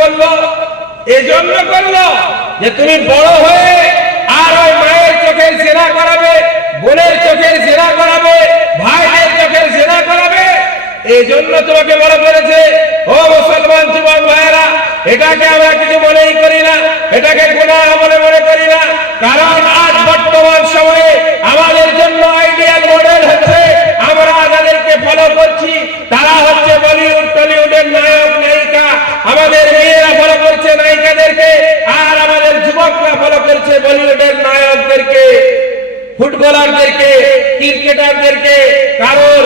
করলো? এজন্য করলো যে তুমি বড় হয়ে আর ওই মায়ের চোখের জিনা করাবে, বোনের চোখের জিনা করাবে, ভাইয়ের চোখের জিনা করাবে, এই জন্য তোমাকে বড় করেছে। ও মুসলমান যুবক ভাইয়েরা, এটাকে আমরা কিছু মনেই করি না, এটাকে গুনাহ বলে মনে করি না। কারণ আজ বর্তমান সময়ে আমাদের জন্য আইডিয়াল মডেল হচ্ছে, আমরা যাদেরকে ফলো করছি তারা হচ্ছে বলিউড টলিউডের নায়ক নায়িকা। আমাদের মেয়েরা ফলো করছে নায়িকাদেরকে, আর আমাদের যুবকরা ফলো করছে বলিউডের নায়কদেরকে, ফুটবলারদেরকে, ক্রিকেটারদেরকে। কারোর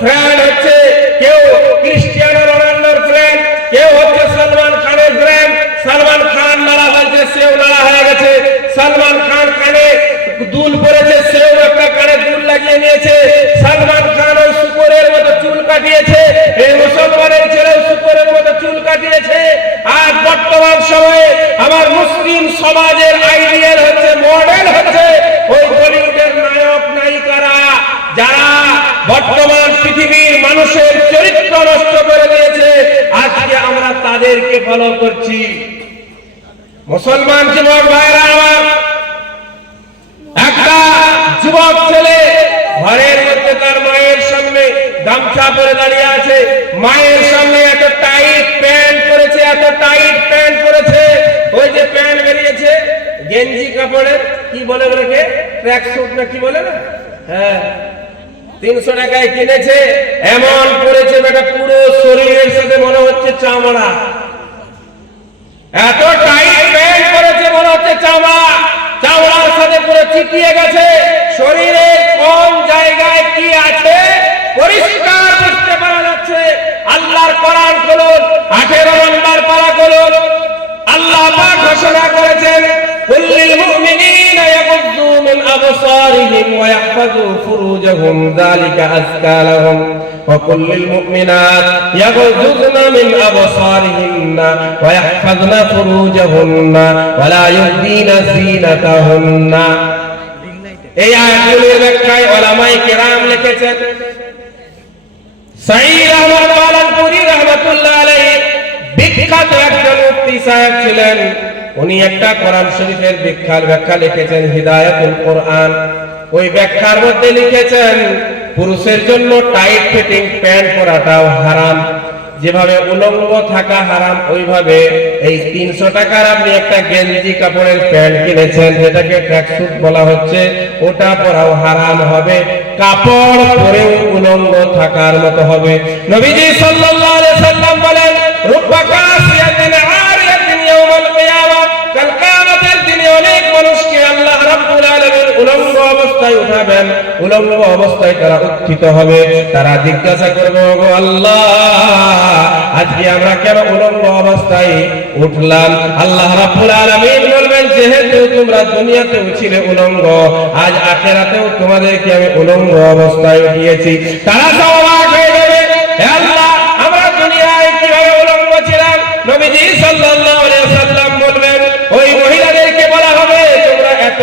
ফ্রেন্ড হচ্ছে কেউ ক্রিস্টিয়ানো রোনাল্ডোর ফ্রেন্ড, কেউ হচ্ছে সলমান খানের ফ্রেন্ড। সলমান খান নাড়া হয়েছে, সেও নাড়া হয়ে গেছে। সলমান খান কানে দুল পরেছে, সেও একটা কানে দুল লাগিয়ে নিয়েছে। সলমান খান ওই শুকরের মতো চুল কাটিয়েছে, এই মুসলমানের ছেলেও শুকরের মতো চুল কাটিয়েছে। আর বর্তমান সময়ে আমার মুসলিম সমাজের আইডিয়াল হচ্ছে, মডেল হচ্ছে ওই বলিউডের নায়ক নায়িকারা, যারা বর্তমান পৃথিবীর মানুষের চরিত্র নষ্ট করে দিয়েছে। আজকে আমরা তাদেরকে ফলো করছি। মুসলমান যুবক ভাইরা আমার, একটা যুবক ছেলে ঘরের মধ্যে তার মায়ের সামনে গামছা পরে দাঁড়িয়ে আছে, মায়ের সামনে এত টাইট প্যান্ট পরেছে, এত টাইট প্যান্ট পরেছে। ওই যে প্যান্ট বেরিয়েছে গেঞ্জি কাপড়ের, কি বলে ওটাকে, ট্র্যাক স্যুট না কি বলে না, হ্যাঁ, 300 টাকায় কিনেছে, এমন পরেছে বেটা পুরো শরীরের সাথে মনে হচ্ছে চামড়া। এত টাইট প্যান্ট পরেছে মনে হচ্ছে চামড়া, চামড়ার সাথে পুরো চিটিয়ে গেছে। শরীরের কোন জায়গায় কি আছে পরিষ্কার বুঝতে পারা যাচ্ছে। আল্লাহর কোরআন খুলুন, 18 নম্বর পারা খুলুন। আল্লাহ পাক ঘোষণা করেছেন, কুল্লিল মুমিনিনা ইয়াগুদ্দু মিন আবসারিহিম ওয়া ইয়াহফাযু ফুরুজাহুম যালিকা আযকা লাহুম ওয়া কুল্লিল মুমিনাত ইয়াগুদ্দুনা মিন আবসারিহিন্না ওয়া ইয়াহফাযনা ফুরুজাহুন্না ওয়া লা ইউবদিনা যিনাতাহুন্না। এই আয়াতগুলির ব্যাখ্যায় উলামায়ে কেরাম লিখেছেন, সাঈদ আহমদ আলালপুরি রাহমাতুল্লাহ আলাইহি বিখ্যাত একজন মুফতি সাহেব ছিলেন। উনি একটা কোরআন শরীফের ব্যাখ্যা লিখেছেন, হিদায়াতুল কোরআন। ওই ব্যাখ্যার মধ্যে লিখেছেন, পুরুষের জন্য টাইট ফিটিং প্যান্ট পরাটাও হারাম। যেভাবে উলঙ্গ থাকা হারাম, ওইভাবে এই 300 টাকার আপনি একটা গেঞ্জি কাপড়ের প্যান্ট কিনেছেন, যেটাকে ট্র্যাকস্যুট বলা হচ্ছে, ওটা পরাও হারাম হবে। কাপড় পরেও উলঙ্গ থাকার মতো হবে। নবীজি সাল্লাল্লাহু আলাইহি সাল্লাম বলেন, রুব্বা কাসিয়াতিন আরিয়াতিন ইয়াউমাল কিয়ামা, কাল কিয়ামতের দিনে অনেক মানুষকে আল্লাহ রাব্বুল আলামিন উলঙ্গ অবস্থায় উঠাবেন। উলঙ্গ অবস্থায় তারা উত্থিত হবে। তারা জিজ্ঞাসা করবে, ওগো আল্লাহ, আজকে আমরা কেন উলঙ্গ অবস্থায় উঠলাম? আল্লাহ রাব্বুল আলামিন বলবেন, যেহেতু তোমরা দুনিয়াতেও ছিলে উলঙ্গ, আজ আখিরাতেও তোমাদেরকে আমি উলঙ্গ অবস্থায় উঠিয়েছি। তারা অবাক হয়ে যাবে, হে আল্লাহ, আমরা দুনিয়ায় কিভাবে উলঙ্গ ছিলাম? নবীজি সাল্লাল্লাহু আলাইহি ওয়াসাল্লাম বলবেন, ওই মহিলাদেরকে বলা হবে, তোমরা এত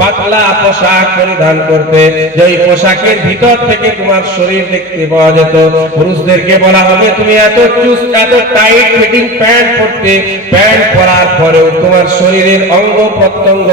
পাতলা পোশাক পরিধান করতে, যে পোশাকের ভিতর থেকে তোমার শরীর দেখতে পাওয়া যেত। পুরুষদেরকে বলা হবে, তুমি এত চুস্ট, এত টাইট ফিটিং প্যান্ট পরতে, প্যান্ট পরার পরেও তোমার শরীরের অঙ্গ প্রত্যঙ্গ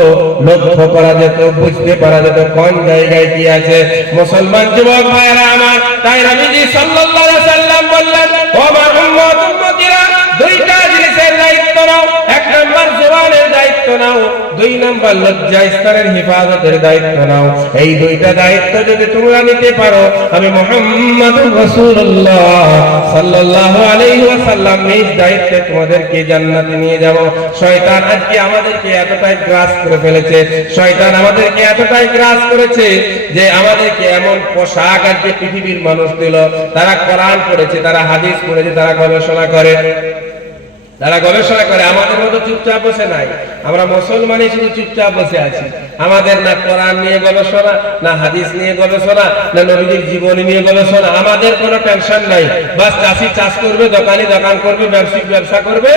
লক্ষ্য করা যেত, বুঝতে পারা যেত কোন জায়গায় কি আছে। মুসলমান যুবক ভাইরা আমার, তাই নবীজি সাল্লাল্লাহু আলাইহি ওয়াসাল্লাম বললেন, ও আমার উম্মত উম্মতিরা, দুইটা জিনিসের দায়িত্ব নাও। 1 নাম্বার জবানের দায়িত্ব নাও, 2 নাম্বার লজ্জা স্তরের হেফাজতের দায়িত্ব নাও। এই দুইটা দায়িত্ব যদি তোমরা নিতে পারো, আমি মুহাম্মাদুর রাসূলুল্লাহ সাল্লাল্লাহু আলাইহি ওয়াসাল্লাম নিজ দায়িত্বে তোমাদেরকে জান্নাতে নিয়ে যাব। শয়তান আজকে আমাদেরকে এতটাই গ্রাস করে ফেলেছে, শয়তান আমাদেরকে এতটাই গ্রাস করেছে যে আমাদেরকে এমন পোশাক আজকে পৃথিবীর মানুষ দিল। তারা কোরআন পড়েছে, তারা হাদিস পড়েছে, তারা গবেষণা করে, আমাদের মতো চুপচাপ বসে নাই। আমরা মুসলমানই শুধু চুপচাপ বসে আছি। আমাদের না কোরআন নিয়ে গবেষণা, না হাদিস নিয়ে গবেষণা, না নবীজির জীবনী নিয়ে গবেষণা। আমাদের কোনো টেনশন নাই। বাস চাষি চাষ করবে, দোকানি দোকান করবে, ব্যবসায়িক ব্যবসা করবে,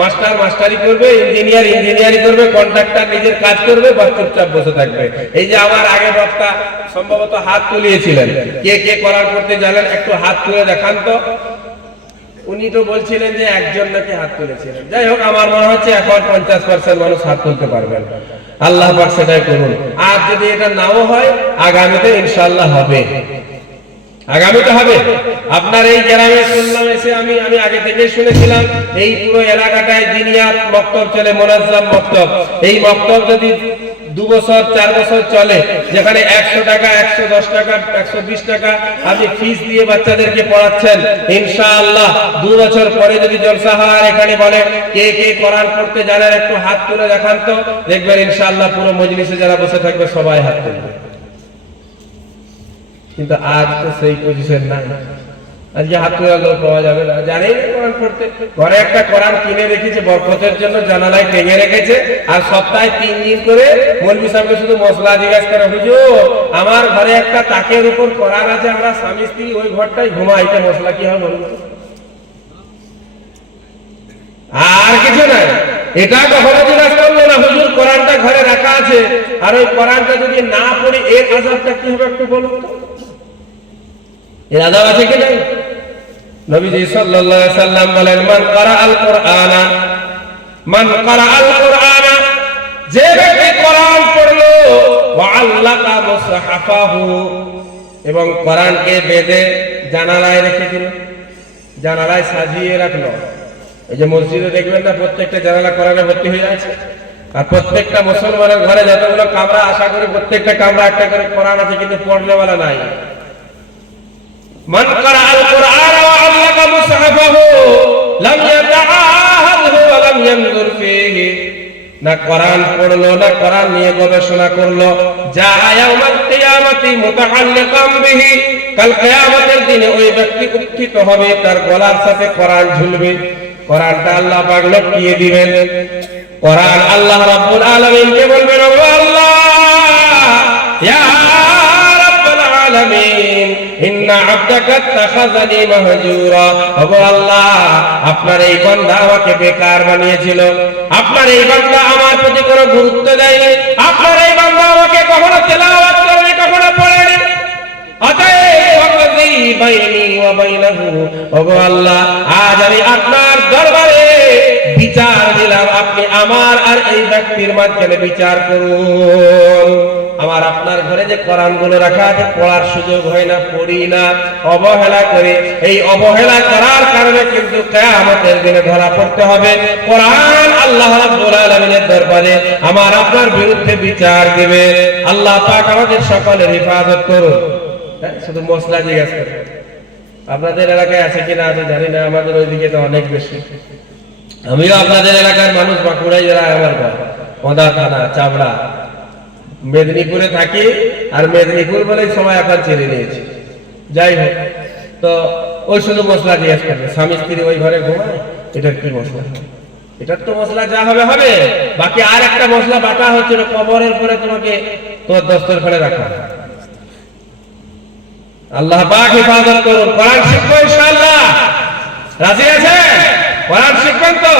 মাস্টার মাস্টারি করবে, ইঞ্জিনিয়ার ইঞ্জিনিয়ারি করবে, কন্ট্রাক্টর নিজের কাজ করবে, বাস চুপচাপ বসে থাকবে। এই যে আমার আগে বক্তা সম্ভবত হাত তুলিয়েছিলেন, কে কে কোরআন পড়তে জানেন একটু হাত তুলে দেখান তো। উনি তো বলছিলেন যে একজন নাকি হাত তুলেছিলেন। যাই হোক, আমার মনে হচ্ছে এখন 50% মানুষ হাত তুলতে পারবেন। আল্লাহ পাক সেটাই করুন। আর যদি এটা নাও হয়, আগামীতে ইনশাআল্লাহ হবে, আগামীতে হবে। আপনার এই গ্রামে শুনলাম এসে, আমি আগে থেকে শুনেছিলাম এই পুরো এলাকাটায় দিনিয়াত মক্তব চলে, মুনাজ্জাম মক্তব। এই মক্তব যদি 2 বছর 4 বছর চলে, যেখানে 100 টাকা 110 টাকা 120 টাকা আপনি ফিস দিয়ে বাচ্চাদেরকে পড়াচ্ছেন, ইনশাআল্লাহ 2 বছর পরে যদি জলসা হয়, এখানে বলে কে কে কোরআন পড়তে জানেন একটু হাত তুলে দেখান তো, দেখবেন ইনশাআল্লাহ পুরো মজলিসে যারা বসে থাকবে সবাই হাত তুলবে। কিন্তু আজ তো সেই পজিশন নাই। আজকে হাত তোলার লোক পাওয়া যাবে না, জানেই না কোরআন পড়তে। ঘরে একটা কোরআন কিনে রেখেছে বরকতের জন্য, জানালায় টেঙে রেখেছে, আর সপ্তাহে 3 দিন করে মৌলভী সাহেবকে শুধু মশলা জিজ্ঞাসা করে, হুজুর আমার ঘরে একটা তাকের উপর কোরআন আছে, আমরা স্বামী স্ত্রী ওই ঘরটাই ঘুমাই, এটা মশলা কি হবে বলুন? আর কিছু নাই। এটা কখনো জিজ্ঞাসা করলো না, হুজুর কোরআনটা ঘরে রাখা আছে, আর ওই কোরআনটা যদি না পড়ি এর আযাবটা কি হবে একটু বলুন তো। এর আযাব আছে কি নাই? নবীজি সাল্লাল্লাহু আলাইহি সাল্লাম বলেন, মান ক্বারাআল কুরআনা, যে ব্যক্তি কোরআন পড়লো, ওয়া আল্লাকা মুসহাফাহু, এবং কোরআনকে বেঁধে জানালায় রেখে দিল, জানালায় সাজিয়ে রাখলো। এই যে মসজিদে দেখবেন না প্রত্যেকটা জানালা কোরআনে ভর্তি হয়ে আছে, আর প্রত্যেকটা মুসলমানের ঘরে যতগুলো কামরা, আশা করি প্রত্যেকটা কামরা একটা করে কোরআন আছে, কিন্তু পড়নেওয়ালা নাই। মান ক্বারাআল কুরআনা ওয়া আল্লাকা মুসহাফাহু লাম ইয়াতাআহাদহু ওয়া লাম ইয়ানজুর ফীহি, না কোরআন পড়লো না কোরআন নিয়ে গবেষণা করলো, যা ইয়াউমাল কিয়ামতি মুতাআল্লিকাম বিহি, কাল কিয়ামতের দিনে ওই ব্যক্তি উত্থিত হবে, তার গলার সাথে কোরআন ঝুলবে। কোরআনটা আল্লাহ পাক লটকিয়ে দিবেন। কোরআন আল্লাহ রাব্বুল আলামিনকে বলবেন, ও আল্লাহ, ইয়া রাব্বুল আলামিন, ইন্না আবদাকা তাখাযানি মাহজুরা, ও আল্লাহ আপনার এই বান্দা আমাকে বেকার বানিয়েছিল, আপনার এই বান্দা আমার প্রতি কোনো গুরুত্ব দেয়নি, আপনার এই বান্দা আমাকে কখনো তেলাওয়াত করেনি, কখনো পড়েনি, আজ আমি আপনার দরবারে বিচার দিলাম, আপনি আমার আর এই ব্যক্তির মাঝখানে বিচার করুন। আমার আপনার ঘরে যে কোরআন গুলো রাখা আছে, পড়ার সুযোগ হয় না, পড়ি না, অবহেলা করে, এই অবহেলা করার কারণে কিন্তু কিয়ামতের দিনে ধরা পড়তে হবে। কোরআন আল্লাহ রাব্বুল আলামিনের দরবারে আমার আপনার বিরুদ্ধে বিচার দিবে। আল্লাহ পাক আমাদের সকলের হেফাজত করুন। শুধু মশলা জিজ্ঞাসা করে, আপনাদের এলাকায় আছে কিনা আছে জানি না, আমাদের ওইদিকে তো অনেক বেশি। আমিও আপনাদের এলাকার মানুষ, বাঁকুড়াই জেলা আমার ঘর, ওদা থানা, চাবড়া, মেদিনীপুরে থাকি, আর মেদিনীপুর বলেই সময় এখন ছেড়ে নিয়েছি। যাই হোক, তো ওই শুধু মশলা জিজ্ঞাসা করবে, স্বামী স্ত্রী ওই ঘরে ঘুমায়, এটার কি মশলা? এটার তো মশলা যা হবে হবে, বাকি আর একটা মশলা বাটা হচ্ছিল, কবরের পরে তোমাকে তোমার দস্তরখানে রাখা। আল্লাহ পাক হেফাজত করুন। কোরআন শিখবো ইনশাআল্লাহ, রাজি আছে? কোরআন শিখবেন তো?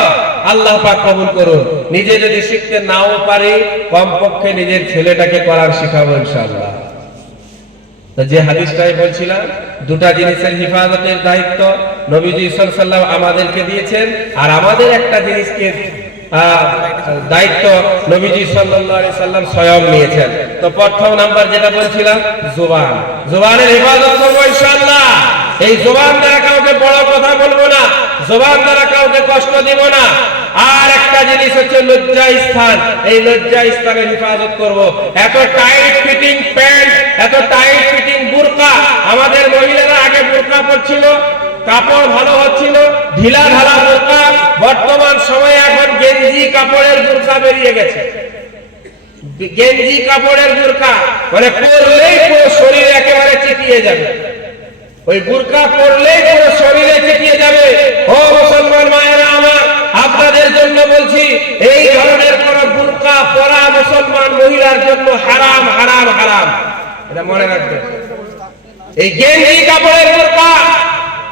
আল্লাহ পাক কবুল করুন। নিজে যদি শিখতে নাও পারি, কমপক্ষে নিজের ছেলেটাকে কোরআন শিখাবো ইনশাআল্লাহ। তো যে হাদিসটাই বলছিলাম, দুটা জিনিসের হেফাজতের দায়িত্ব নবীজি সাল্লাল্লাহু আলাইহি ওয়াসাল্লাম আমাদেরকে দিয়েছেন, আর আমাদের একটা জিনিসকে দায়িত্ব নবীজি সাল্লাল্লাহু আলাইহি সাল্লাম স্বয়ং নিয়েছেন। তো প্রথম নাম্বার যেটা বলছিলাম, জুবান, জুবানের হেফাজত করবো ইনশাআল্লাহ। এই জুবান দ্বারা কাউকে বড় কথা বলবো না, জুবান দ্বারা কাউকে কষ্ট দিব না। আর একটা জিনিস হচ্ছে লজ্জা স্থান, এই লজ্জা স্থানের হেফাজত করব। এত টাইট ফিটিং প্যান্ট, এত টাইট ফিটিং বুরকা, আমাদের মহিলারা আগে বুরকা পরছিল, কাপড় ভালো হচ্ছিল, ঢিলা ঢালা বুরকা। বর্তমান সময়ে এখন গেঞ্জি কাপড়ের বুরকা বেরিয়ে গেছে। গেঞ্জি কাপড়ের বুরকা মানে পরলেই পুরো শরীর একেবারে চিটিয়ে যাবে, ওই বুরকা পরলেই পুরো শরীরে চিটিয়ে যাবে। ও মুসলমান মায়েরা আমার, আপনাদের জন্য বলছি, এই ধরনের কোন বুরকা পরা মুসলমান মহিলার জন্য হারাম, হারাম, হারাম। এটা মনে রাখবেন। এই গেঞ্জি কাপড়ের বুরকা,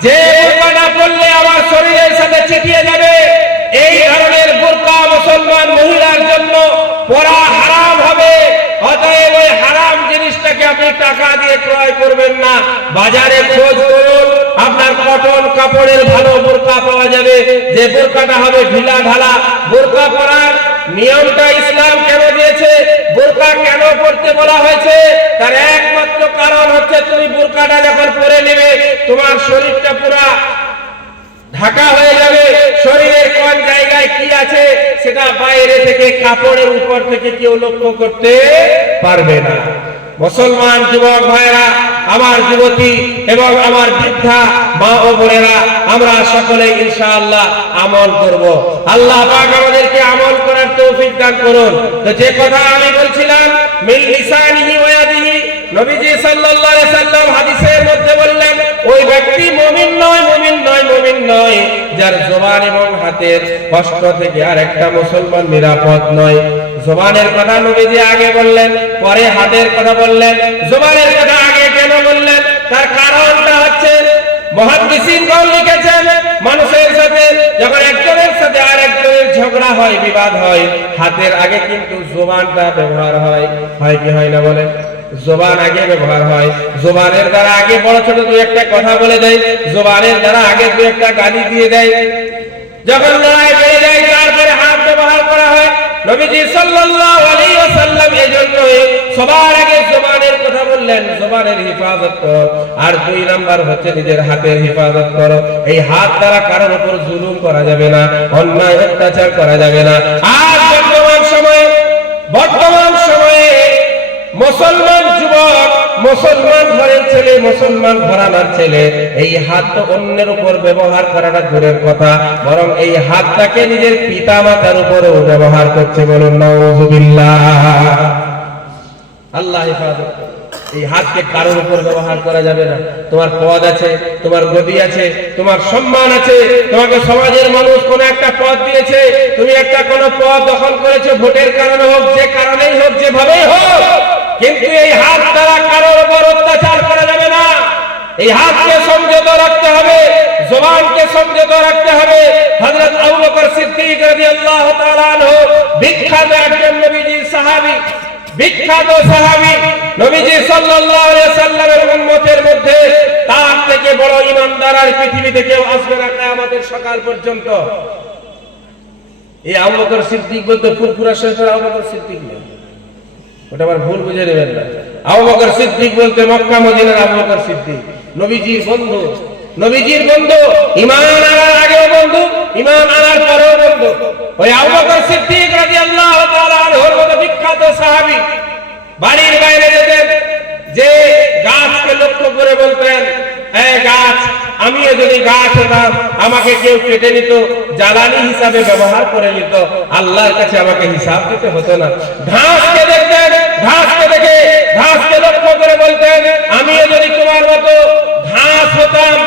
যে বুরকাটা পরলে আমার শরীরের সাথে চিটিয়ে যাবে, এই ধরনের বুরকা মুসলমান মহিলার জন্য পরা হারাম হবে। অতএব ওই হারাম জিনিসটাকে আপনি টাকা দিয়ে ক্রয় করবেন না, বাজারে খোঁজ করুন, আপনার কটন কাপড়ের ভালো বোরকা পাওয়া যাবে, যে বোরকাটা হবে ঢিলা ঢালা। বোরকা পরার নিয়মটা ইসলাম কেন দিয়েছে, বোরকা কেন পড়তে বলা হয়েছে, তার একমাত্র কারণ হচ্ছে তুমি বোরকাটা যখন পরে নেবে তোমার শরীরটা পুরা ঢাকা হয়ে যাবে। শরীরের কোন জায়গায় কি আছে সেটা বাইরে থেকে কাপড়ের উপর থেকে কেউ লক্ষ্য করতে পারবে না। মুসলমান যুবক ভাইরা, আমার যুবতী এবং আমার বৃদ্ধা মা ও বোনেরা, আমরা সকলে ইনশাআল্লাহ আমল করব। আল্লাহ পাক আমাদেরকে আমল করার তৌফিক দান করুন। তো যে কথা আমি বলছিলাম, মিন লিসানিহি ওয়া ইয়াদিহি, নবীজি সাল্লাল্লাহু আলাইহি সাল্লাম হাদিসের মধ্যে বললেন, ওই ব্যক্তি মুমিন নয়, মুমিন নয়, মুমিন নয় যার জবান এবং হাতের কষ্ট থেকে আর একটা মুসলমান নিরাপদ নয়। জবানের কথা নবীজি আগে বললেন, পরে হাতের কথা বললেন। জবানের কথা আগে কেন বললেন, তার কারণটা হচ্ছে মুহাদ্দিসিনগণ লিখেছেন, মানুষের সাথে যখন একজনের সাথে আরেকজনের ঝগড়া হয়, বিবাদ হয়, হাতের আগে কিন্তু জবানটা ব্যবহার হয়। হয় কি হয় না বলেন? জবান আগে ব্যবহার হয়। জবানের দ্বারা আগে বড় ছোট দুই একটা কথা বলে দেয়, জবানের দ্বারা আগে দুই একটা গালি দিয়ে দেয়। যখন লড়াই বেড়ে যায় তারপরে হাত ব্যবহার করা হয়। নবীজি সাল্লাল্লাহু আলাইহি ওয়াসাল্লাম এজন্যই সবার আগে জবানের কথা বললেন, জবানের হেফাজত করো। আর দুই নাম্বার হচ্ছে নিজের হাতের হেফাজত করো। এই হাত দ্বারা কারোর উপর জুলুম করা যাবে না, অন্যায় অত্যাচার করা যাবে না। আর বর্তমান সময়ে মুসলমান যুবক, মুসলমান ঘরের ছেলে, মুসলমান ঘরানার ছেলে এই হাত তো অন্যের উপর ব্যবহার করাটা দূরের কথা, বরং এই হাতটাকে নিজের পিতা মাতার উপরও ব্যবহার করছে। বলুন নাউযুবিল্লাহ। আল্লাহ হেফাজত। এই হাতকে কারোর উপর ব্যবহার করা যাবে না। তোমার পদ আছে, তোমার গদি আছে, তোমার সম্মান আছে, তোমাকে সমাজের মানুষ কোন একটা পদ দিয়েছে, তুমি একটা কোন পদ দখল করেছো, ভোটের কারণে হোক, যে কারণেই হোক, যেভাবেই হোক, কিন্তু এই হাত দ্বারা কারোর উপর অত্যাচার করা যাবে না। এই হাতকে সংযত রাখতে হবে, জবানকে সংযত রাখতে হবে। হযরত আবু বকর সিদ্দিক রাদিয়াল্লাহু তাআলা আনহু বিখ্যাত একজন নবীজির সাহাবী, বিখ্যাত সাহাবী, নবীজি সাল্লাল্লাহু আলাইহি সাল্লামের উম্মতের মধ্যে তার থেকে বড় ঈমানদার আর পৃথিবীতে কেউ আসবে না কিয়ামতের সকাল পর্যন্ত। এই আবু বকর সিদ্দিক বলতে ফুরফুরা শরীফের আবু বকর সিদ্দিক না, ওটা আবার ভুল বুঝে নেবেন না। আবু বকর সিদ্দিক বলতে মক্কা মদিনার আবু বকর সিদ্দিক, নবীজির বন্ধু, নবীজির বন্ধু, ঈমান আনার আগেও বন্ধু, ঈমান আনার পরেও বন্ধু। ওই আবু বকর সিদ্দিক রাদিয়াল্লাহু তাআলা আনহুর মতো বিখ্যাত সাহাবী বাড়ির বাইরে যেতেন, যে গাছকে লক্ষ্য করে বলতেন, এই গাছ, আমিও যদি গাছ হতাম, আমাকে কেউ কেটে নিত, জ্বালানি হিসাবে ব্যবহার করে নিত, আল্লাহর কাছে আমাকে হিসাব দিতে হতো না। ঘাসকে দেখতেন, ঘাসকে দেখে ঘাসকে লক্ষ্য করে বলতেন, আমিও যদি তোমার মতো ঘাস হতাম,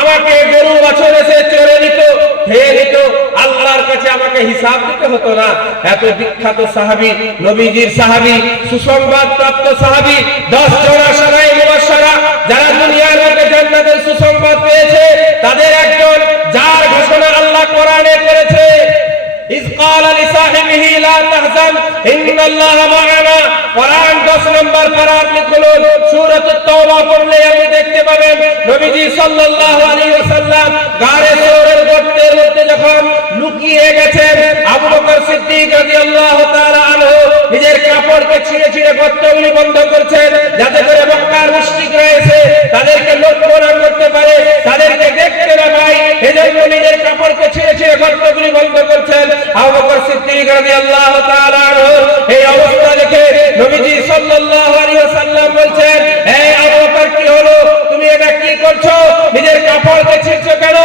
আমাকে গরু বছর এসে চড়ে নিত, খেয়ে নিত, আল্লাহর কাছে আমাকে হিসাব দিতে হতো না। এত বিখ্যাত সাহাবী, নবীজির সাহাবী, সুসংবাদ প্রাপ্ত সাহাবী, 10 জন আশারায়ে মুবাশশারা যারা দুনিয়ার মধ্যে জান্নাতের সুসংবাদ পেয়েছে, তাদের একজন, যার ঘোষণা আল্লাহ কোরআনে করেছে, ইয ক্বালা লিসাহিবিহি লা তাহজান ইন্নাল্লাহা মা'ানা। কোরআন 10 নম্বর পারা আপনি খুলুন, সূরাতুত তাওবা পড়লে আপনি দেখতে পাবেন নবীজি সাল্লাল্লাহু আলাইহি ওয়াসাল্লাম গারে সূরের গর্তের মধ্যে যখন লুকিয়ে গেছেন, আবু বকর সিদ্দিক রাদিয়াল্লাহু তাআলা আনহু নিজের কাপড়কে ছিঁড়ে ছিঁড়ে গর্তগুলি বন্ধ করছেন, যাতে করে মক্কার মুশরিকরা এসে তাদেরকে লক্ষ্য না করতে পারে, তাদেরকে দেখতে না পায়, এজন্য নিজের কাপড়কে ছিঁড়ে ছিঁড়ে গর্তগুলি বন্ধ করছেন। আবু বকর সিদ্দিক রাদিয়াল্লাহু তাআলা আনহু এই অবস্থা দেখে নবীজি সাল্লাল্লাহু আলাইহি ওয়াসাল্লাম বলছেন, এই আবু বকর কি হলো, তুমি এটা কি করছো, নিজের কাপড়কে ছিঁড়ছো কেন?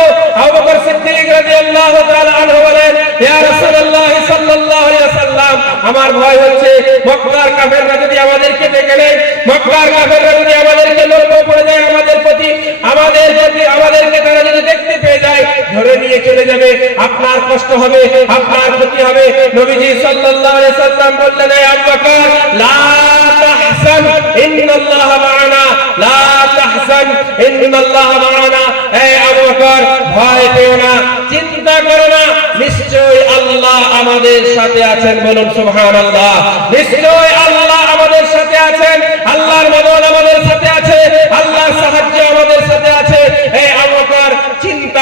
আবু বকর সিদ্দিক রাদিয়াল্লাহু তাআলা আনহু বলেন, ইয়া রাসূলুল্লাহ সাল্লাল্লাহু আলাইহি ওয়াসাল্লাম, আমার ভয় হচ্ছে মক্কার কাফেররা যদি আমাদেরকে দেখে নেয়, মক্কার কাফেররা যদি আমাদেরকে লক্ষ্য করে যায়, আমাদেরকে তারা যদি দেখতে পেয়ে যায়, ধরে নিয়ে চলে যাবে, আপনার কষ্ট হবে, আপনার ক্ষতি হবে। নবীজি সাল্লাল্লাহু আলাইহি ওয়াসাল্লাম বললেন, হে আবু বকর, লা তাহজান ইন্নাল্লাহা মা'ানা, লা তাহজান ইন্নাল্লাহা মা'ানা। হে আবু বকর, ভয় পেও না, চিন্তা করো না, নিশ্চয়ই আল্লাহ আমাদের সাথে আছেন। বলুন সুবহানাল্লাহ। নিশ্চয়ই আল্লাহ আমাদের সাথে আছেন, আল্লাহর মদদ আমাদের সাথে আছে, আল্লাহর সাহায্য আমাদের সাথে আছে। এই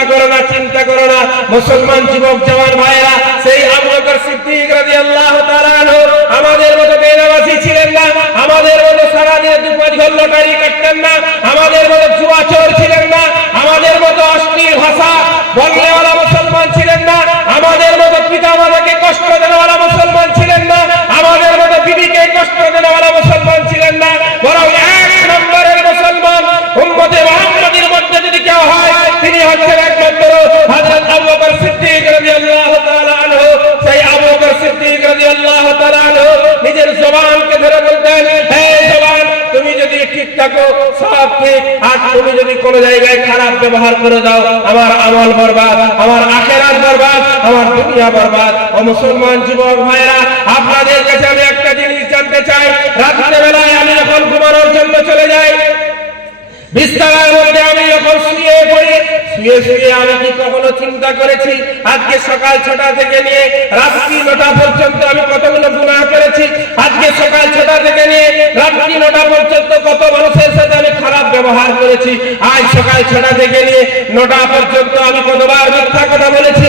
চিন্তা করো না মুসলমান যুবক জওয়ান ভাইরা, সেই আবু বকর সিদ্দিক রাদিয়াল্লাহু তাআলা আনহু আমাদের মতো বেনামাজি ছিলেন না, আমাদের মতো সারা দিন দুপুর ঘল্লটারি কাটতেন না, আমাদের মতো জুয়াচোর ছিলেন না, আমাদের মতো অশ্লীল ভাষা বলনেওয়ালা মুসলমান ছিলেন না, আমাদের মতো পিতামাতাকে কষ্ট দেওয়ালা মুসলমান ছিলেন না, আমাদের মতো বিবিকে কষ্ট দেওয়ালা মুসলমান ছিলেন না, বরং এক নম্বরের মুসলমান উম্মতে মুহাম্মাদীর মধ্যে যদি কেউ হয় তিনি হচ্ছেন একমাত্র হযরত আবু বকর সিদ্দিক রাদিয়াল্লাহু তাআলা আনহু। সেই আবু বকর সিদ্দিক রাদিয়াল্লাহু তাআলা আনহু নিজের জবানকে ধরে বলতেন, হে জবান, তুমি যদি ঠিক থাকো সব ঠিক, আর তুমি যদি কোন জায়গায় খারাপ ব্যবহার করে দাও আমার আমল বরবাদ, আমার আখিরাত বরবাদ, আমার দুনিয়া বরবাদ। ও মুসলমান যুবক ভাইরা, আপনাদের কাছে আমি একটা জিনিস জানতে চাই, রাতের বেলায় আমি যখন ঘুমানোর জন্য চলে যাই, বিছানার মধ্যে আমি যখন শুয়ে পড়ি, শুয়ে আমি কি কখনো চিন্তা করেছি আজকে সকাল 6টা থেকে নিয়ে রাত্রি 9টা পর্যন্ত আমি কতগুলো গুনাহ করেছি? আজকে সকাল 6টা থেকে নিয়ে রাত্রি 9টা পর্যন্ত কত মানুষের সাথে আমি খারাপ ব্যবহার করেছি? আজ সকাল 6টা থেকে নিয়ে 9টা পর্যন্ত আমি কতবার মিথ্যা কথা বলেছি?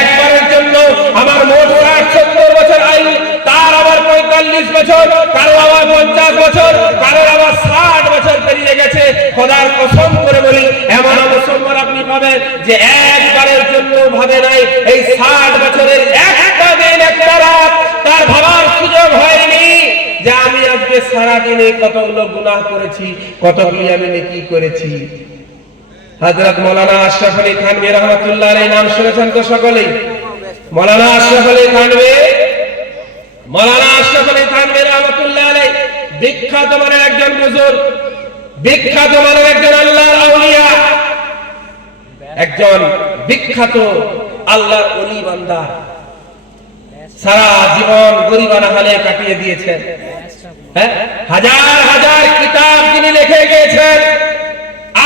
একবারের জন্য আমার মোট 70 বছর আয়ু, তার আবার 45 বছর, কারো আবার 50 বছর, কারো আবার 60 বছর পেরিয়ে গেছে। খোদার কসম করে বলি, এমন মুসলমান আপনি পাবেন যে একবারের জন্য ভাবে নাই এই 60 বছরের একটা দিন একটা রাত তার ভাবার সুযোগ হয়নি যে আমি আজকে সারা দিনে কতগুলো গুনাহ করেছি, কতগুলি আমি নেকি করেছি। হযরত মাওলানা আশরাফ আলী থানভী রাহমাতুল্লাহ আলাইহি নাম শুনেছেন তো সকলেই? মাওলানা আশরাফ আলী থানভী, মাওলানা আশরাফ আলী থানভী রাহমাতুল্লাহ আলাইহি বিখ্যাত মানের একজন বুজুর্গ, বিখ্যাত মানের একজন আল্লাহর আউলিয়া, একজন বিখ্যাত আল্লাহর ওলি বান্দা। সারা জীবন গরিবানা হালে কাটিয়ে দিয়েছেন। হাজার হাজার কিতাব তিনি লিখে গিয়েছেন।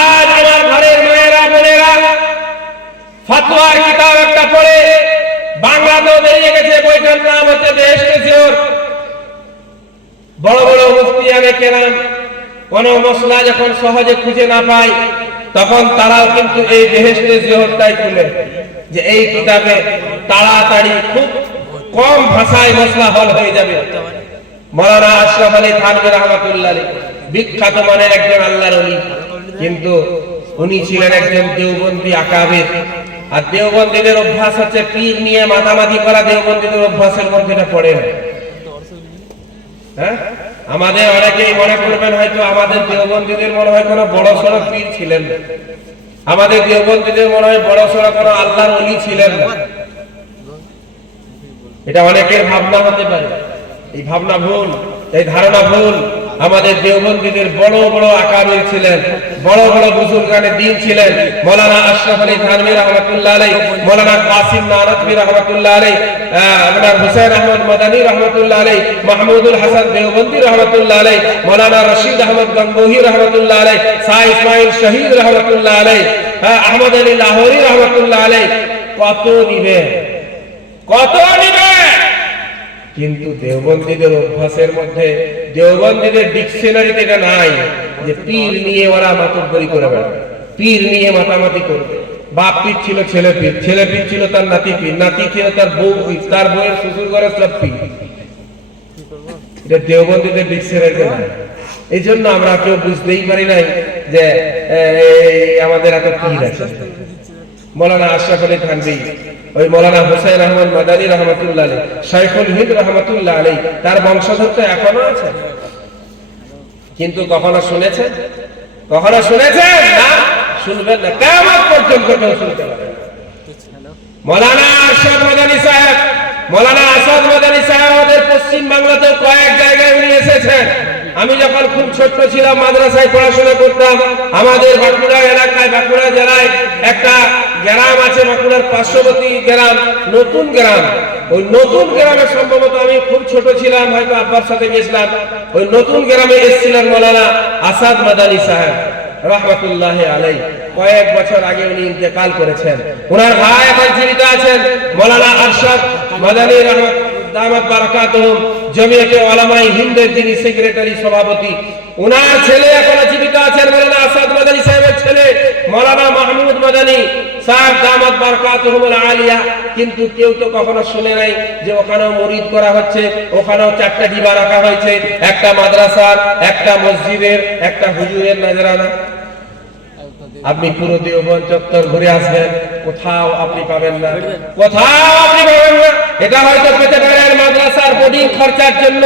আজ আমার ঘরের মায়েরা বোনেরা ফতোয়ার কিতাব একটা পড়ে, বাংলাতেও বেরিয়ে গেছে, বইটার নাম হচ্ছে বেহেশতে জিওর। বড় বড় মুফতিয়ানে কেরাম কোন মশলা যখন সহজে খুঁজে না পায় তখন তারাও কিন্তু এই বেহেশতে জিওরটাই খুলে, যে এই কিতাবে তাড়াতাড়ি খুব কম ভাষায় মশলা হল হয়ে যাবে। মাওলানা আশরাফ আলী থানভী রাহমাতুল্লাহ আলাইহি বিখ্যাত মানের একজন আল্লাহর ওলি, কিন্তু উনি ছিলেন একজন দেওবন্দি আকাবির। আর দেওবন্দীদের অভ্যাস হচ্ছে পীর নিয়ে মাতামাতি করা, দেওবন্দীদের অভ্যাসের মধ্যে এটা পড়ে না। আমাদের অনেকেই মনে করবেন হয়তো আমাদের দেওবন্দীদের মনে হয় কোনো বড় সড়ো পীর ছিলেন না, আমাদের দেওবন্দীদের মনে হয় বড় সড়ো কোনো আল্লাহর ওলি ছিলেন না। এটা অনেকের ভাবনা হতে পারে, এই ভাবনা ভুল, এই ধারণা ভুল। আমাদের দেওবন্দীদের বড় বড় আকাবির ছিলেন, বড় বড় বুজুর্গানে দ্বীন ছিলেন। মাওলানা আশরাফ আলী থানভী রাহমাতুল্লাহ আলাইহি, মাওলানা কাসিম নানভী রাহমাতুল্লাহ আলাইহি, আপনার হুসাইন আহমদ মাদানী রাহমাতুল্লাহ আলাইহি, মাহমুদুল হাসান দেওবন্দি রাহমাতুল্লাহ আলাইহি, মাওলানা রশিদ আহমদ গঙ্গোহী রাহমাতুল্লাহ আলাইহি, শাহ ইসমাইল শহীদ রাহমাতুল্লাহ আলাইহি, আহমদ আলী লাহোরী রাহমাতুল্লাহ আলাইহি। কত নিবে, কত নিবে, কিন্তু দেওবন্দীদের অভ্যাসের মধ্যে, দেওবন্দীদের ডিকশনারিতে এটা নাই যে পীর নিয়ে ওরা মাতব্বরি করে বেড়াবে, পীর নিয়ে মাতামাতি করবে। বাপ পীর ছিল, ছেলে পীর, ছেলে পীর ছিল তার নাতি পীর, নাতি ছিল তার বউ পীর, তার বউয়ের শ্বশুর ঘরে সব পীর। এটা দেওবন্দীদের ডিকশনারিতে নাই। এই জন্য আমরা কেউ বুঝতেই পারি নাই যে আমাদের এত পীর আছে। মাওলানা আশরাফ আলী থানভী, ওই মাওলানা হুসাইন আহমদ মাদানী রাহমাতুল্লাহ আলাইহি, শাইখুল হিন্দ রাহমাতুল্লাহ আলাইহি, তার বংশধর তো এখনো আছে। কিন্তু কখনো শুনেছেন? কখনো শুনেছেন? না, শুনবেন না, কিয়ামত পর্যন্ত কেউ শুনতে পারবে না। মাওলানা আরশাদ মাদানী সাহেব, মাওলানা আসাদ মাদানী সাহেব আমাদের পশ্চিম বাংলাতে কয়েক জায়গায় উনি এসেছেন। আমি যখন খুব ছোট ছিলাম মাদ্রাসায় পড়াশোনা করতাম, আমাদের বাঁকুড়া এলাকায়, বাঁকুড়া জেলায় একটা গ্রাম আছে, বাঁকুড়ার পার্শ্ববর্তী গ্রাম নতুন গ্রাম। ওই নতুন গ্রামে সম্ভবত আমি খুব ছোট ছিলাম, হয়তো আব্বার সাথে গেছিলাম। ওই নতুন গ্রামে এসেছিলেন মাওলানা আসাদ মাদানী সাহেব রাহমাতুল্লাহ আলাইহি। কয়েক বছর আগে উনি ইন্তেকাল করেছেন। ওনার ভাই এখন জীবিত আছেন, মাওলানা আরশাদ মাদানী দামাত বারাকাতুহুম, জমিয়তে উলামায়ে হিন্দের যিনি সেক্রেটারি, সভাপতি। ওনার ছেলে এখনো জীবিত আছেন, মাওলানা আসাদ মাদানী সাহেবের ছেলে মাওলানা মাহমুদ মাদানী সাহেব দামাত বারাকাতুহুল আলিয়া, কিন্তু কেউ তো কখনো শুনে নাই যে ওখানেও মুরিদ করা হচ্ছে, ওখানেও 4টা ডিবা রাখা হয়েছে, একটা মাদ্রাসার, একটা মসজিদের, একটা হুজুরের নজরানা। আপনি পুরো দেওবন্দ চত্বর ঘুরে আসবেন, কোথাও আপনি পাবেন না, কোথাও আপনি পাবেন না। এটা হয়তো পেতে পারেন মাদ্রাসার বোর্ডিং খরচার জন্য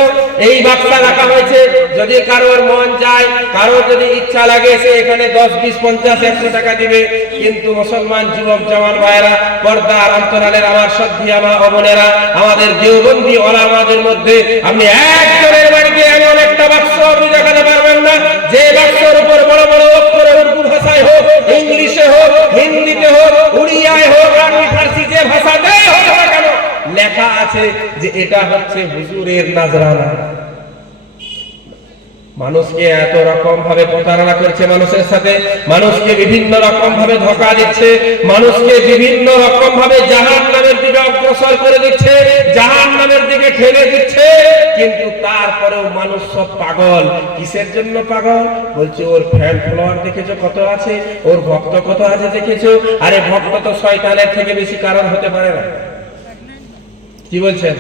এই বাক্সা রাখা হয়েছে, যদি কারোর মন চায়, কারোর যদি ইচ্ছা লাগে সে এখানে 10, 20, 50, 100 টাকা দিবে। কিন্তু মুসলমান যুবক জওয়ান ভাইরা, পর্দার অন্তরালের আমার শ্রদ্ধেয় মা ও বোনেরা, আমাদের দেওবন্দি ওলামাদের মধ্যে আপনি একজনের বাড়িতে এমন একটা বাক্স আপনি দেখাতে পারবেন না যে বাক্সের উপর বড় বড় অক্ষরে উর্দু ভাষায় হোক, ইংলিশে হোক, হিন্দিতে হোক, উড়িয়ায় হোক, আরবি ফার্সি যে ভাষাতেই হোক না কেন লেখা আছে যে এটা হচ্ছে হুজুরের নজরানা। মানুষকে এত রকম ভাবে প্রতারণা করছে মানুষের সাথে, মানুষকে বিভিন্ন রকম ভাবে ধোঁকা দিচ্ছে, মানুষকে বিভিন্ন রকম ভাবে জাহান্নামের দিকে অগ্রসর করে দিচ্ছে, জাহান্নামের দিকে ঠেলে দিচ্ছে। কিন্তু তারপরেও মানুষ সব পাগল। কিসের জন্য পাগল? বলছে ওর ফ্যান ফলোয়ার দেখেছো কত আছে, ওর ভক্ত কত আছে দেখেছো। আরে ভক্ত তো শয়তানের থেকে বেশি কারণ হতে পারে না। কি বলছেন?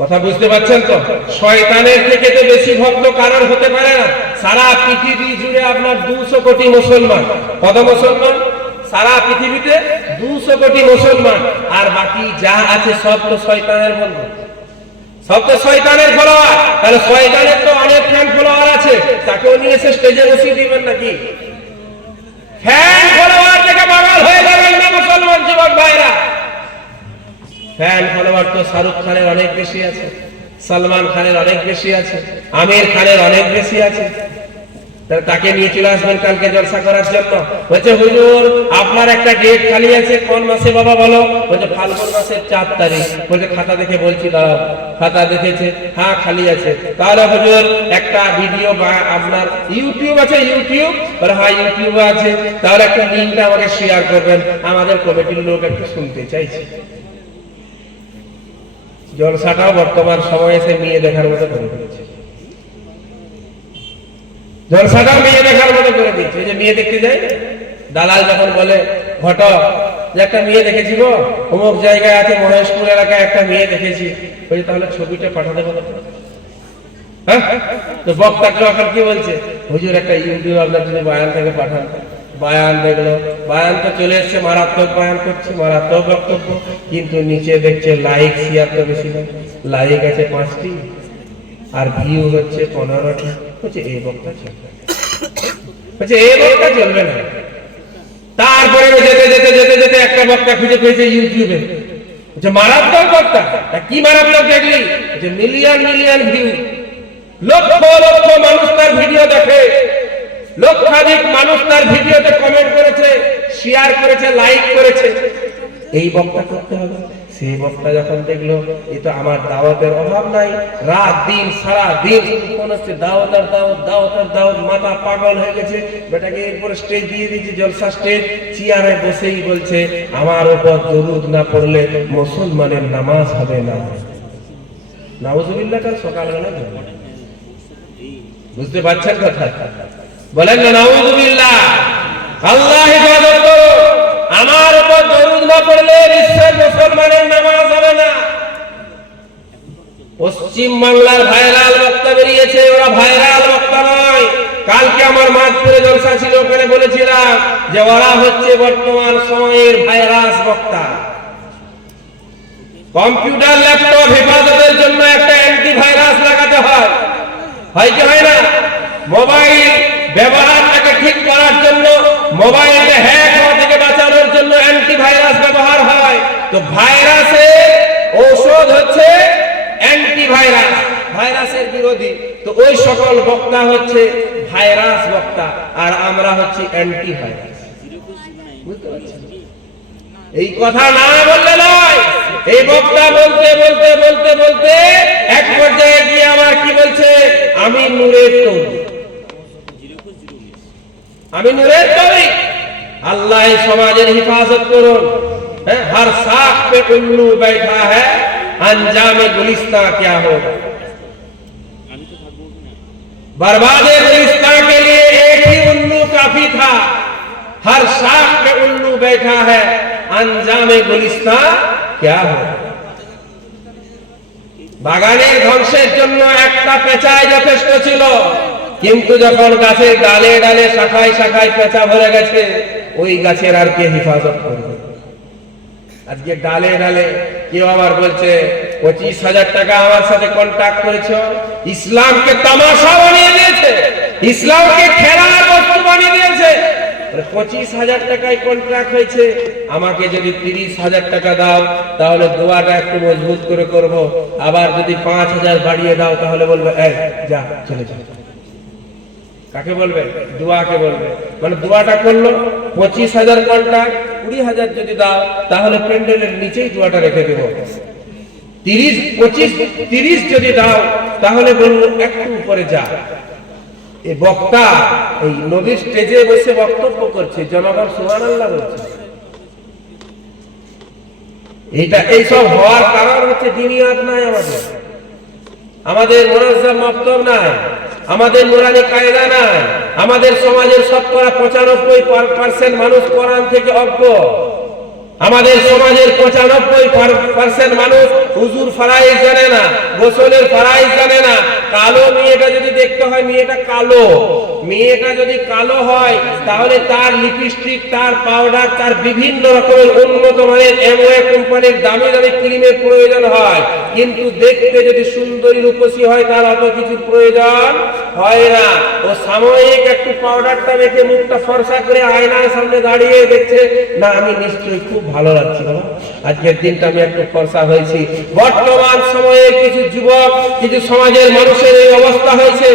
কথা বুঝতে পারছেন তো? শয়তানের থেকে তো বেশি ভক্ত কারণ হতে পারে না। সারা পৃথিবী জুড়ে আপনার 200 কোটি মুসলমান। কত মুসলমান? সারা পৃথিবীতে 200 কোটি মুসলমান, আর বাকি যা আছে সব তো শয়তানের বন্ধু, সব তো শয়তানের ফলোয়ার। তাহলে শয়তানের তো অনেক ফ্যান ফলোয়ার আছে, তাকেও নিয়ে এসে স্টেজে বসিয়ে দিবেন নাকি? ফ্যান ফলোয়ার থেকে পাগল হয়ে যাবেন না মুসলমান যুবক ভাইরা। ফ্যান ফলোয়ার তো শাহরুখ খানের অনেক বেশি আছে, সালমান খানের অনেক বেশি আছে, আমির খানের অনেক বেশি আছে। তাকে নিয়ে চলে আসবেন কালকে জলসা করার জন্য। বলছে হুজুর আপনার একটা ডেট খালি আছে, কোন মাসে বাবা বলো? বলছে ফাল্গুন মাসের 4 তারিখ। বলছে খাতা দেখে বলছি দাঁড়াও। খাতা দেখেছে, হ্যাঁ খালি আছে। তাহলে হুজুর একটা ভিডিও বা আপনার ইউটিউব আছে? ইউটিউব? বলে হ্যাঁ ইউটিউব আছে। তাহলে একটা লিঙ্কটা আমাকে শেয়ার করবেন, আমাদের কমিটির লোক একটু শুনতে চাইছে। জলসাটাও বর্তমান সময়ে এসে মেয়ে দেখার মতো করে দিচ্ছে, জলসাটাও মেয়ে দেখার মতো করে দিচ্ছে। যে মেয়ে দেখতে যায়, দালাল যখন বলে ঘটক যে একটা মেয়ে দেখেছি গো, অমুক জায়গায় আছে, মহেশপুর এলাকায় একটা মেয়ে দেখেছি, বলছে তাহলে ছবিটা পাঠাতে বলো। হ্যাঁ, তো বক্তাকে এখন কি বলছে? হুজুর একটা ইউটিউব আপনার যদি বয়ান থেকে পাঠান। বয়ান দেখলো, বয়ান তো চলে এসছে, মারাত্মক বয়ান করছে, মারাত্মক বক্তব্য, কিন্তু নিচে দেখছে লাইক শেয়ার তো বেশি না, লাইক আছে 5টি আর ভিউ হচ্ছে 15টা। বলছে এই বক্তা চলবে না, বলছে এই বক্তা চলবে না। তারপরে যেতে যেতে যেতে যেতে একটা বক্তা খুঁজে পেয়েছে ইউটিউবে, বলছে মারাত্মক বক্তা। কি মারাত্মক দেখলি? বলছে million million view, lakh lakh মানুষ তার ভিডিও দেখে, লক্ষাধিক মানুষ তার ভিডিওতে কমেন্ট করেছে, শেয়ার করেছে, লাইক করেছে। এই বক্তা করতে হবে। সেই বক্তা যখন দেখলো এ তো আমার দাওয়াতের অভাব নাই, রাত দিন সারা দিন কোন হচ্ছে দাওয়াত আর দাওয়াত, দাওয়াত আর দাওয়াত, মাথা পাগল হয়ে গেছে। বেটাকে এরপরে স্টেজ দিয়ে দিয়েছে, জলসা স্টেজ, চেয়ারে বসেই বলছে আমার উপর দরুদ না পড়লে মুসলমানের নামাজ হবে না। নাউজুবিল্লাহ। কাল সকালবেলা বুঝতে পারছেন কথা? বলেন না নাউজুবিল্লাহ। আল্লাহ ইবাদত করো, আমার উপর দরুদ না পড়লে বিশ্বের মুসলমানের নামাজ হবে না। পশ্চিম বাংলার ভাইরাল বক্তা বেরিয়েছে, ওরা ভাইরাল বক্তা নয়। কালকে আমার মাধপুরে জলসা ছিল, ওখানে বলেছিলাম যে ওরা হচ্ছে বর্তমান সময়ের ভাইরাস বক্তা। কম্পিউটার ল্যাপটপ হেফাজতের জন্য একটা অ্যান্টি ভাইরাস লাগাতে হয়, হয় কি হয় না? মোবাইল ব্যবহারটাকে ঠিক করার জন্য, মোবাইলকে হ্যাক হওয়া থেকে বাঁচানোর জন্য অ্যান্টি ভাইরাস ব্যবহার হয়। তো ভাইরাসের ঔষধ হচ্ছে অ্যান্টি ভাইরাস, ভাইরাসের বিরোধী। তো ওই সকল বক্তা হচ্ছে ভাইরাস বক্তা, আর আমরা হচ্ছি অ্যান্টি ভাইরাস। বুঝতে পারছেন? এই কথা না বললে নয়। এই বক্তা বলতে বলতে বলতে বলতে এক পর্যায়ে গিয়ে আমার কি বলছে? আমি নূরের তৈরি, আমি নূরের তৈরি। আল্লাহ সমাজের হিফাজত করুন। हर साख पे उल्लू बैठा है, अंजाम गुलिस्तां क्या होगा। बर्बादे गुलिस्तां के लिए एक ही उल्लू काफी था, हर साख पे उल्लू बैठा है अंजाम गुलिस्तां क्या हो। বাগানের ধ্বংসের জন্য একটা পেঁচাই যথেষ্ট ছিল, কিন্তু যখন গাছের ডালে ডালে শাখায় শাখায় পেঁচা ভরে গেছে, ওই গাছের আর কে হেফাজত করবে? আজকে ডালে ডালে কেউ আবার বলছে 25,000 টাকা আমার সাথে কন্ট্যাক্ট করেছ, ইসলামকে তামাশা বানিয়ে দিয়েছে, ইসলামকে খেলার বস্তু বানিয়ে দিয়েছে। 25,000 টাকায় কন্ট্রাক্ট হয়েছে, আমাকে যদি 30,000 টাকা দাও তাহলে দোয়াটা একটু মজবুত করে করব, আবার যদি 5,000 বাড়িয়ে দাও তাহলে বলবে এই যা চলে যা। কাকে বলবে? দোয়াকে বলবে। মানে দোয়াটা করলো 25,000 কন্ট্রাক্ট, 20,000 যদি দাও তাহলে প্যান্ডেলের নিচেই দোয়াটা রেখে দেবো। 30 যদি দাও তাহলে বলবো একটু উপরে যা। এই বক্তা এই নবীর স্টেজে বসে বক্তব্য করছে, জনগণ সুবহানাল্লাহ বলছে। এইসব হওয়ার কারণ হচ্ছে দিনিয়াত নাই, আমাদের মুনাজ্জাম মক্তব নাই, আমাদের নুরানি কায়দা নাই, আমাদের সমাজের শতকরা 95% মানুষ কোরআন থেকে অজ্ঞ, আমাদের সমাজের 95% মানুষ হুজুর ফরাইজ জানে না, গোসলের ফরাইজ জানে না। কালো মেয়েটা যদি দেখতে হয়, মেয়েটা কালো, মেয়েটা যদি কালো হয় তাহলে তার লিপস্টিক, তার পাউডার, তার বিভিন্ন রকমের উন্নত মানের এমওয়ে কোম্পানির দামি দামি ক্রিমের প্রয়োজন হয়, কিন্তু দেখতে যদি সুন্দরী রূপসী হয় তার অত কিছু প্রয়োজন হয় না। ও সাময়িক একটু পাউডারটা মেখে মুখটা ফর্সা করে আয়নার সামনে দাঁড়িয়ে দেখছে, না আমি নিশ্চয়ই খুব ভালো লাগছি বাবা, আজকের দিনটা আমি একটু ফর্সা হয়েছি। বর্তমান সময়ে কিছু যুবক, কিছু সমাজের মানুষের এই অবস্থা হয়েছে।